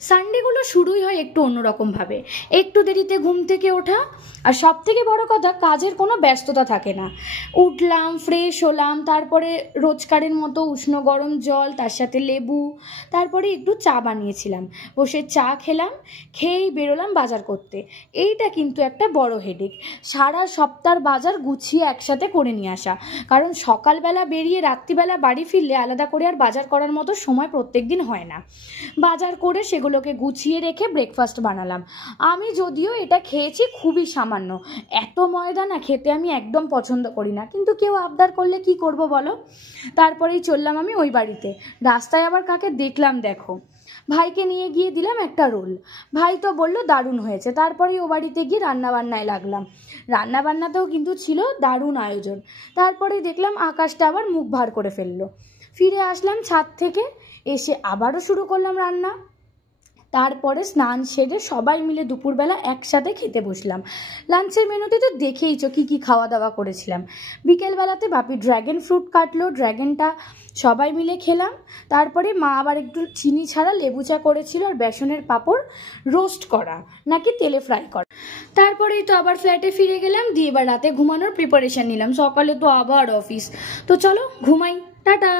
সানডেগুলো শুরুই হয় একটু অন্যরকমভাবে, একটু দেরিতে ঘুম থেকে ওঠা, আর সব থেকে বড় কথা কাজের কোনো ব্যস্ততা থাকে না। উঠলাম, ফ্রেশ হলাম, তারপরে রোজকারের মতো উষ্ণ গরম জল, তার সাথে লেবু, তারপরে একটু চা বানিয়েছিলাম, বসে চা খেলাম, খেয়েই বেরোলাম বাজার করতে। এইটা কিন্তু একটা বড় হেডেক, সারা সপ্তাহের বাজার গুছিয়ে একসাথে করে নিয়ে আসা, কারণ সকালবেলা বেরিয়ে রাত্রিবেলা বাড়ি ফিরলে আলাদা করে আর বাজার করার মতো সময় প্রত্যেক দিন হয় না। বাজার করে সেগুলোকে গুছিয়ে রেখে ব্রেকফাস্ট বানালাম। আমি যদিও এটা খেয়েছি খুবই সামান্য, এত ময়দা না খেতে আমি একদম পছন্দ করি না, কিন্তু কেউ আবদার করলে কি করব বলো। তারপরেই চললাম আমি ওই বাড়িতে। রাস্তায় আবার কাকে দেখলাম দেখো, ভাইকে নিয়ে গিয়ে দিলাম একটা রোল। ভাই তো বললো দারুণ হয়েছে। তারপরেই ও বাড়িতে গিয়ে রান্নাবান্নায় লাগলাম। রান্নাবান্নাতেও কিন্তু ছিল দারুণ আয়োজন। তারপরেই দেখলাম আকাশটা আবার মুখ ভার করে ফেললো। ফিরে আসলাম ছাদ থেকে, এসে আবারও শুরু করলাম রান্না। তারপরে স্নান সেরে সবাই মিলে দুপুরবেলা একসাথে খেতে বসলাম। লাঞ্চের মেনুতে তো দেখেইছো কী কী খাওয়া দাওয়া করেছিলাম। বিকেলবেলাতে বাপি ড্র্যাগন ফ্রুট কাটলো, ড্র্যাগনটা সবাই মিলে খেলাম। তারপরে মা আবার একটু চিনি ছাড়া লেবু চা করেছিল, আর বেসনের পাঁপড় রোস্ট করা নাকি তেলে ফ্রাই করা। তারপরেই তো আবার ফ্ল্যাটে ফিরে গেলাম, দিয়ে এবার রাতে ঘুমানোর প্রিপারেশন নিলাম, সকালে তো আবার অফিস। তো চলো ঘুমাই, টাটা।